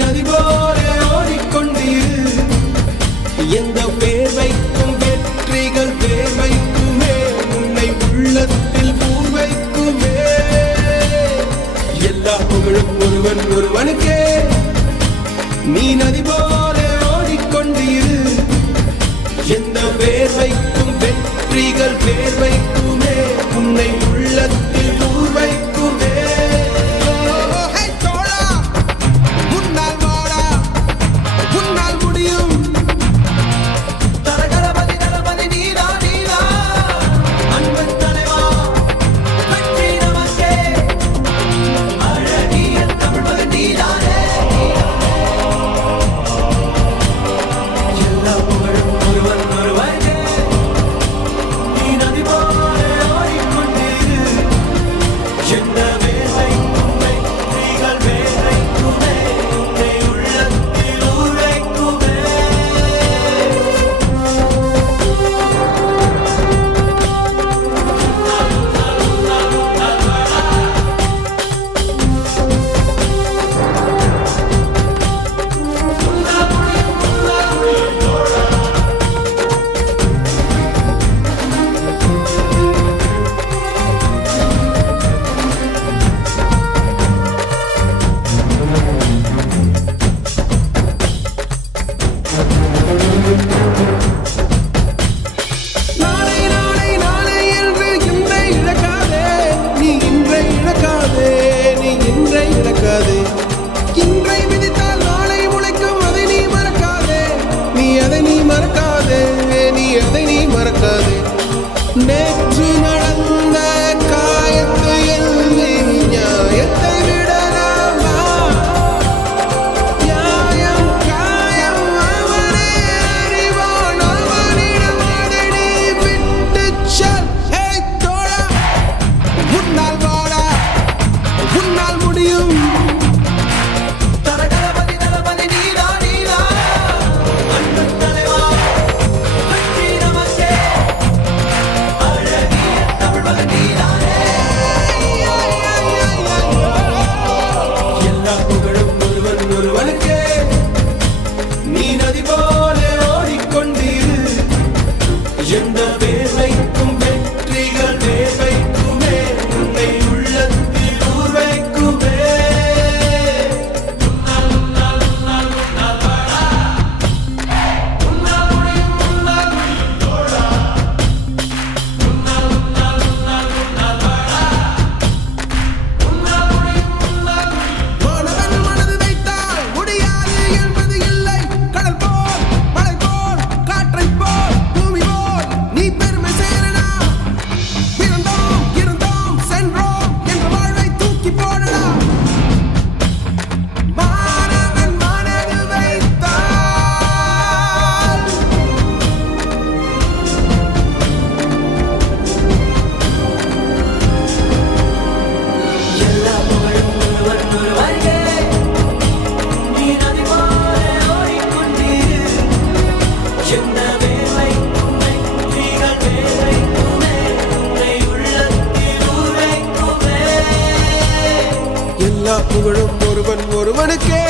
நதி போல ஓடிக்கொண்டிரு. எந்த பேர் வைக்கும் வெற்றிகள் பேர் வைக்குமே, உன்னை உள்ளத்தில் பூர் வைக்குமே. எல்லா புகழும் ஒருவன் ஒருவனுக்கே. நீ நதி போல ஓடிக்கொண்டிரு. எந்த பேர் வைக்கும் வெற்றிகள் பேர் வைக்குமே, உன்னை உள்ளத்தில் பூர் வைக்குமே. நேற்று நடந்த காயத்தை எண்ணி நியாயத்தை விடலாமா? நியாயம் காயம் அவனே அறிவான், அவனிடம் அதை நீ விட்டுச் செல். ஏய் தோழா, உன்னால் வாடா, உன்னால் முடியும். நீ நதி போல ஓடிக்கொண்டிரு. எந்த பேர் வைக்கும் வெற்றிகள் பேர் வைக்குமே, உன்னை உள்ளத்தில் ஊர் வைக்குமே. எல்லா புகழும் ஒருவன் ஒருவனுக்கே.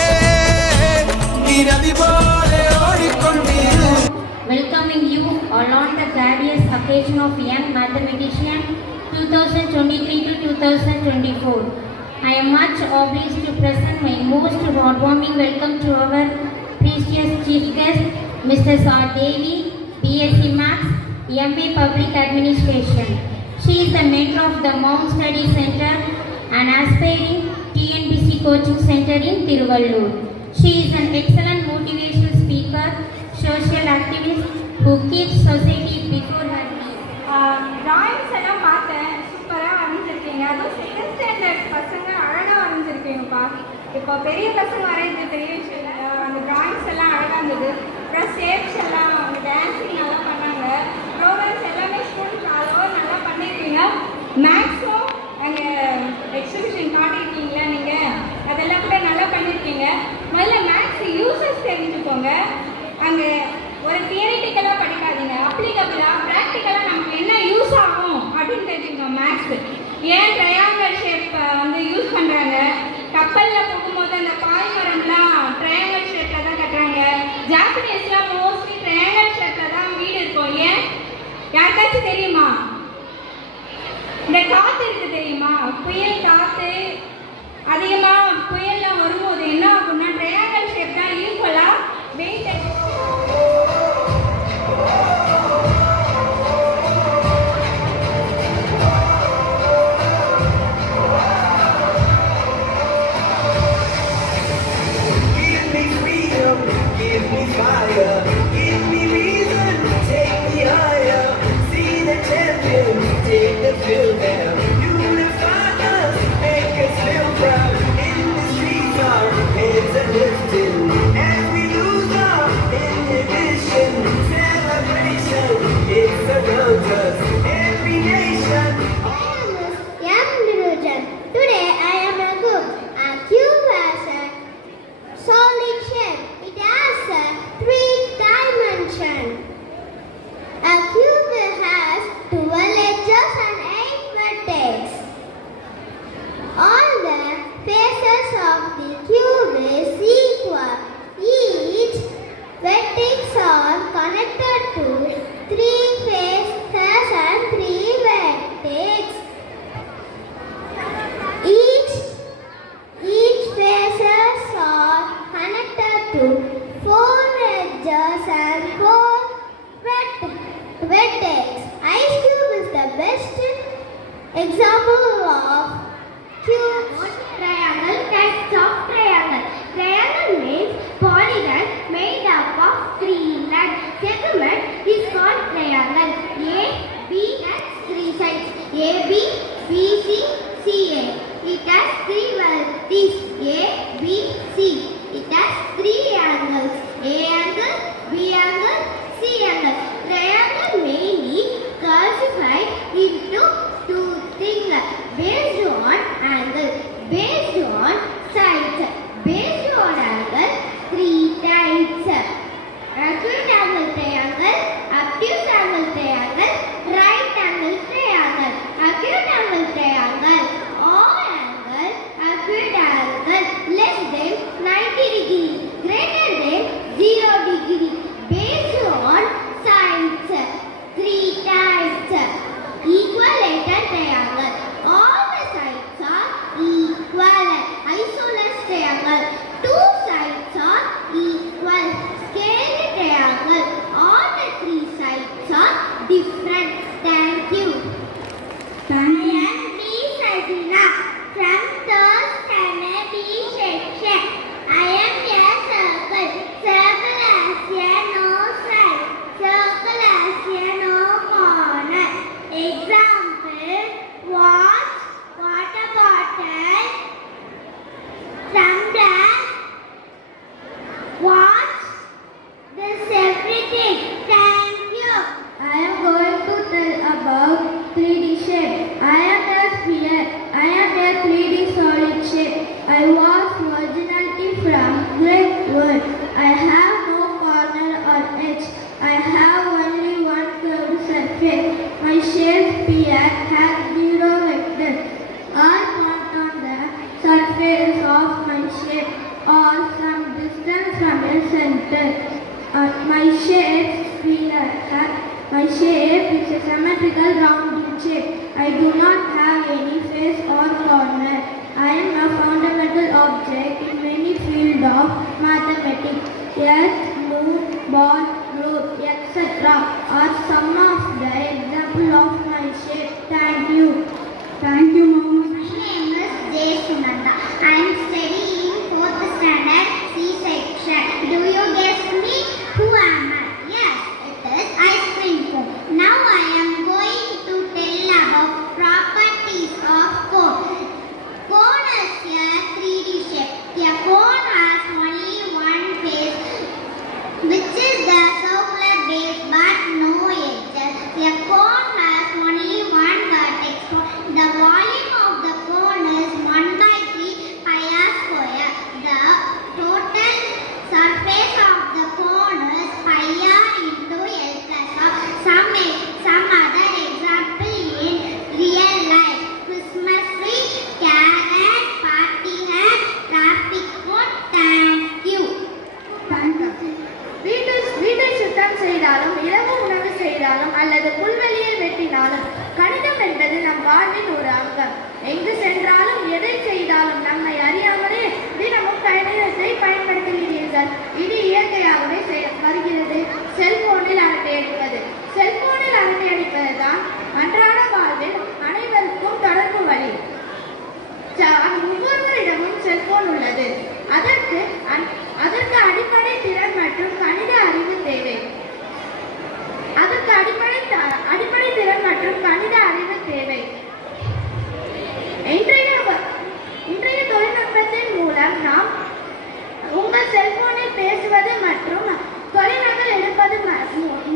நீ நதி போல ஓடிக்கொண்டிரு. Welcoming you all on the glorious occasion of Young Mathematician 2023 to 2024. I am much obliged to present my most heartwarming welcome to our precious chief guest, Mr. Sir Devi, BSc Maths, MA Public Administration. She is the mentor of the Mount Study Center and aspiring TNPC Coaching Center in Tiruvallur. She is an excellent motivational speaker, social activist who keeps society before her needs. Drawings எல்லாம் பார்த்தேன், சூப்பராக வரைஞ்சிருக்கீங்க. அதுவும் second standard பசங்க அழகாக வரைஞ்சிருக்கீங்கப்பா. இப்போ பெரிய பசங்க வரைகிறது பெரிய விஷயம் இல்லை. அந்த டிராயிங்ஸ் எல்லாம் அழகாக இருந்தது. அப்புறம் ஷேப்ஸ் எல்லாம் அவங்க டான்ஸிங் நல்லா பண்ணாங்க. ப்ரோக்ராம்ஸ் எல்லாமே ஸ்கூல்ஸ் அளவோ நல்லா பண்ணியிருக்கீங்க. மேக்ஸும் அங்கே எக்ஸிபிஷன் காட்டியிருக்கீங்களா நீங்கள், அதெல்லாம் கூட நல்லா பண்ணியிருக்கீங்க. முதல்ல மேக்ஸ் யூசஸ் தெரிஞ்சுக்கோங்க. அங்கே ஒரு தியரிட்டிக்கலாக படிக்காதீங்க, அப்ளிகபிளாக ப்ராக்டிக்கலாக நமக்கு என்ன யூஸ் ஆகும் அப்படின்னு தெரிஞ்சுக்கோங்க. மேக்ஸு ஏன் ட்ரையாங்கல் ஷேப் யூஸ் பண்ணுறாங்க, கப்பலில் போகும்போது அந்த பாய்மரம்லாம் ஜாப்பனீஸ்ல மோஸ்ட்லி ட்ரையாங்கல் ஷேப்ல தான் வீடு இருக்கும். ஏன் யாருக்காச்சும் தெரியுமா? இந்த காத்து இருக்கு தெரியுமா? புயல் காத்து அதிகமா புயல்லாம் வரும்போது என்ன ஆகும்னா ட்ரையாங்கல் ஷேப் தான் ஈக்குவலா wait Today I am a cube. A cube has a solid shape. It has a 3-dimension. A cube has 12 edges and 8 vertex. All the faces of the cube is equal. Each vertex are connected to 3 faces and 3 vertex. Each faces are connected to 4 edges and 4 vertex. Ice cube is the best example of cube. Triangle, types of triangle. Triangle means polygon made up of 3 lines. Segment is called triangle. A, B and 3 sides. AB, BC, CA. It has 3 vertices. A, B, C. It has 3 angles. A angle, B angle, C angle. Triangle mainly classified into 2 things based on angle, based on sides. Based on angle, 3 types: acute angle triangle, obtuse angle triangle, right angle triangle. Acute angle triangle, all angle acute angle less than 90 degree, greater than 0 degree. Based on sides, 3 types: equilateral triangle, all the sides are equal. Isosceles triangle, 2 sides are equal. Scale triangle, all the 3 sides are different. Thank you. I am B. Sajina from 3rd standard B section. I am a circle. Circle has a no side. Circle has a no corner. Example: watch, water bottle, tumbler. Watch this everything. Thank you. I am going to tell about 3D shape. I am a sphere. I am a 3D solid shape. I was originally from Great World. I have no corner or edge. I have only one curved surface. My shape sphere has 0 vectors. All point on the surface of my shape or some distance from the center. My shape is a symmetrical rounded shape. I do not have any face or corner. I am a fundamental object in many fields of mathematics. Earth, moon, ball, road, etc. are some of the examples of my shape. Thank you. Thank you, Mom. My name is J. Sunanda. I am studying 4th standard C section. Do you guess me? Who am I? Yes, it is ice cream cone. Now I am going to tell about properties of cone. Cone is a 3D shape. A cone has only one face, which is the circular base but no edges. A cone has only one vertex.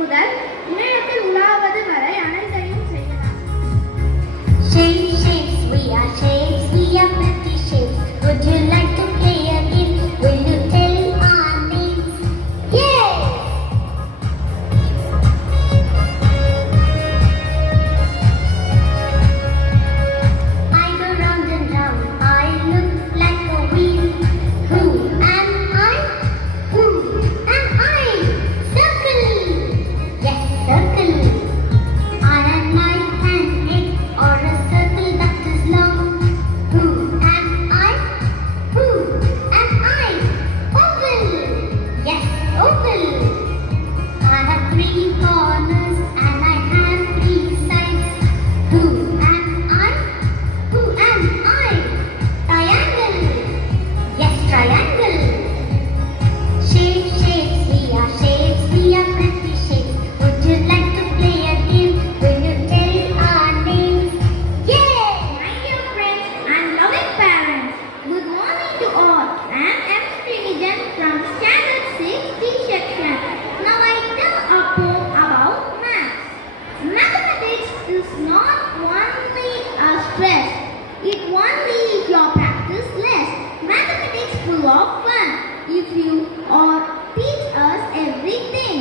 முதல் இணையத்தில் உலாவது வரை அனைத்தையும் செய்யலாம். Shapes, shapes, we are shapes, we are pretty shapes. Would you like to play a game? Will you tell our names? Yes! I go round and round, I look like a wheel. Who am I? Who am I? Circle! Yes, circle! On a knife and egg or a circle that is long. Who am I? Who am I? Oval! Yes, oval! I have three corners and I have three sides. Who am I? Who am I? Triangle! Yes, triangle! Shapes, shapes, we are shapes, we are pretty shapes. Would you like to play a game? Will you tell our names? Yay! My dear friends and loving parents, good morning to all. I am M. Srinijan from Standard 6 D section. Now I tell a poem about maths. Mathematics is not only a stress, it only if your practice less. Mathematics full of fun if you or teach us everything.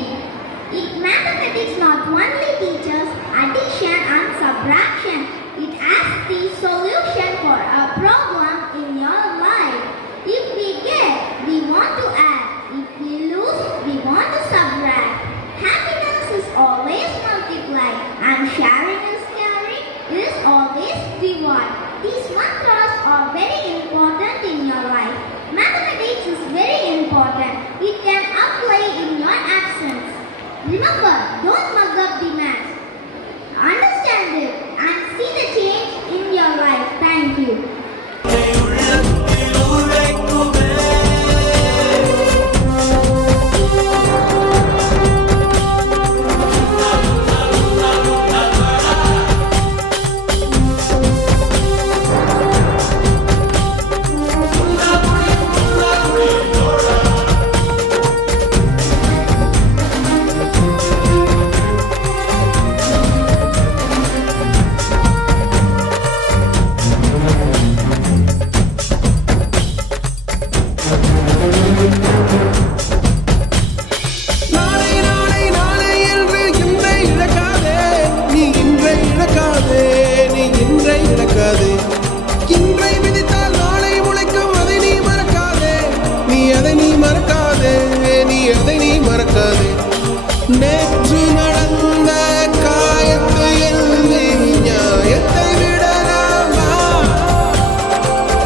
Mathematics not only teaches addition and subtraction, it has the solution for a problem in your life. If we get, we want to add. If we lose, we want to subtract. Happiness is always multiplied and sharing is caring is always divide. These mantras are very important in your life. Mathematics is very important. It can apply in your actions. Remember, don't mug up the maths. Understand it and see the change in your life. Thank you. உள்ளத்தில் உரைக்குமே நாளை நாளை நாளை என்று இன்றை இழக்காதே நீ இன்றை இழக்காதே நீ இன்றை இழக்காதே இன்றை விதித்தால் நாளை முளைக்கும் அதை நீ மறக்காதே நீ அதை நீ மறக்காதே நீ அதை நீ மறக்காதே நேற்று நடந்த காயத்தை எண்ணி நியாயத்தை விடலாமா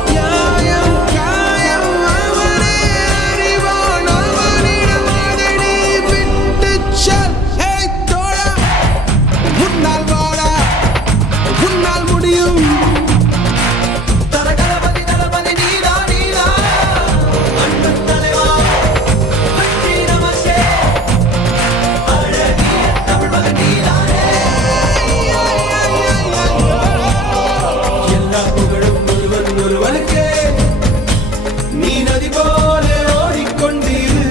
நியாயம் காயம் அவனே அறிவான் அவனிடம் அதை நீ விட்டுச் செல் ஏய் தோழா உன்னால் வாடா உன்னால் முடியும் தரகரபதி தளபதி நீதா நீதா அன்பு தலைவா வெற்றி நமக்கே அழகிய தமிழ் மகன் நீதானே எல்லா புகழும் ஒருவன் ஒருவனுக்கே நீ நதி போல ஓடிக்கொண்டிரு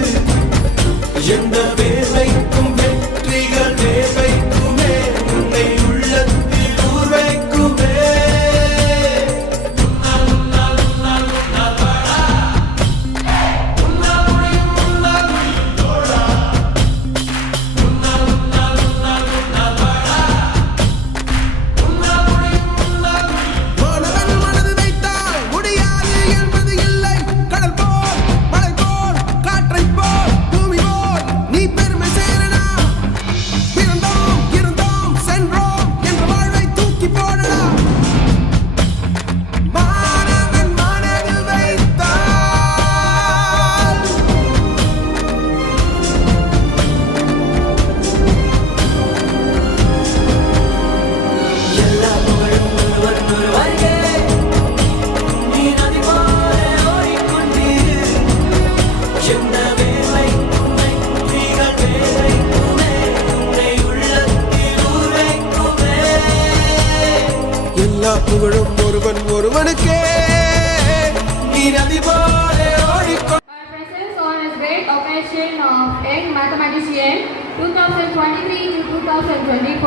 எந்த வேர்வைக்கும் வெற்றிகள் வேர்வைக்குமே உன்னை உள்ளத்தில் ஊர் வைக்குமே மாணவன் மனது வைத்தால் முடியாது என்பது இல்லை கடல் போல் மலை போல் காற்றை போல் பூமி போல் நீ பெருமை சேரடா பிறந்தோம் இருந்தோம் சென்றோம் என்ற வாழ்வை தூக்கி போடடா மாணவன் மனது வைத்தால் எல்லா புகழும் ஒருவன் ஒருவருக்கே நீ நதி போல ஓடிக்கொண்டிரு எந்த வேர்வைக்கும் வெற்றிகள் வேர்வைக்குமே உன்னை உள்ளத்தில் ஊர் வைக்குமே எல்லா புகழும் ஒருவன் ஒருவனுக்கே நீ நதி போல ஓடிக்கொண்டு Our presence on a great occasion of young mathematician 2023 to 2024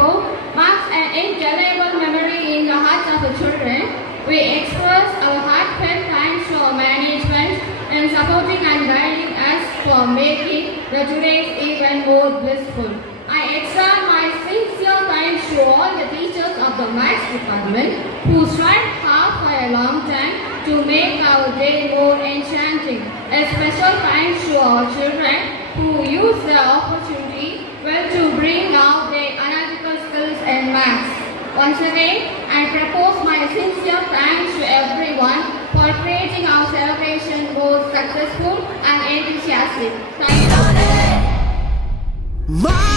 marks an indelible memory in the hearts of the children. We express our heartfelt thanks to our management in supporting and guiding us for making the today's event more blissful. I extend my sincere thanks to all the teachers of the Maths department who strived hard for a long time to make our day more enchanting. A special thanks to our children who used the opportunity well to bring out their analytical skills in Maths. Once again, I propose my sincere thanks to everyone for creating our celebration more successful and enthusiastic. Thank you. My